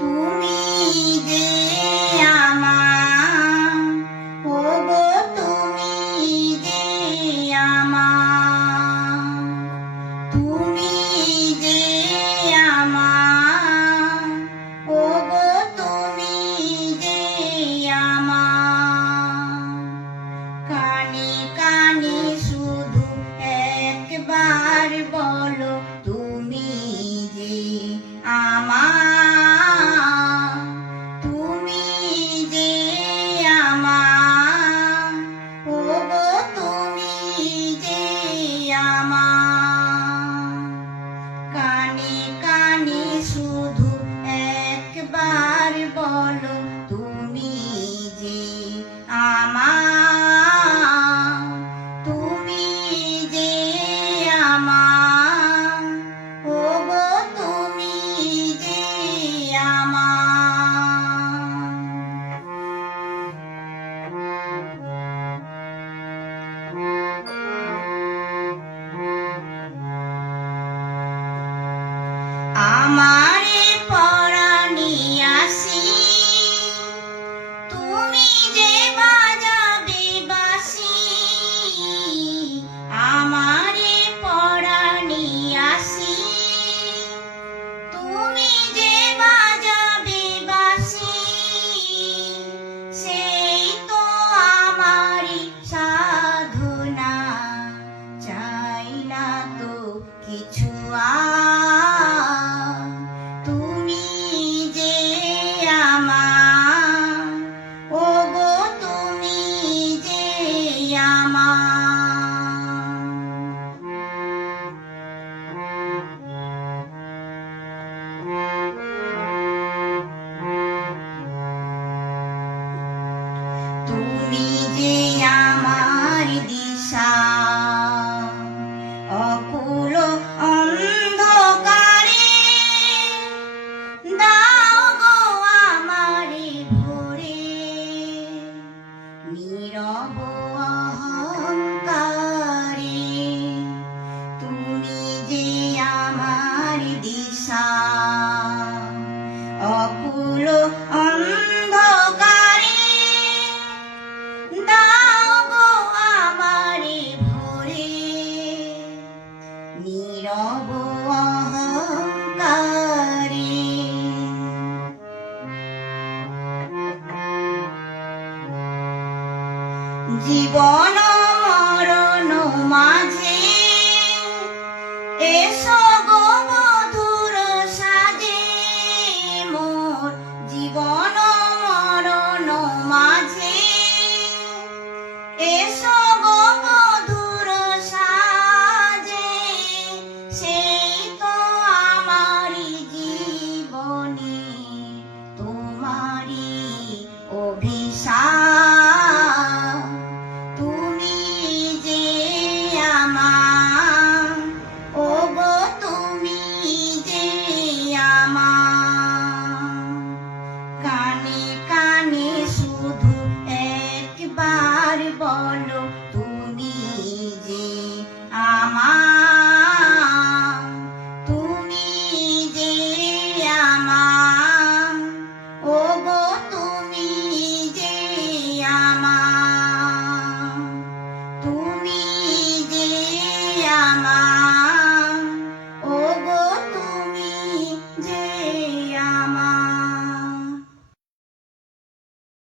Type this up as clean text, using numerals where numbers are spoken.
তুমি যে আমার, ওগো তুমি যে আমার, তুমি যে আমার, ওগো তুমি যে আমার। কানে কানে শুধু একবার বলো তুমি যে আমার, তুমি যে আমার, ওগো তুমি যে আমার। কানে কানে শুধু একবার বলো তুমি যে আমার, তুমি যে আমার, ওগো তুমি যে আমার। আমারে পরানিয়াসি, তুমি যে বাজাবে বাঁশি। আমারে পরানিয়াসি, তুমি যে বাজাবে বাঁশি। সেই তো আমারই সাধনা, চাই না তো কিছু আর। তুমি যে আমার, ওগো তুমি যে আমার। তুমি যে আমার দিশা, অকুল অন্ধকারে দাও গো আমারে ভরে। নীরব অহংকারে তুমি যে আমার দিশা, অকুল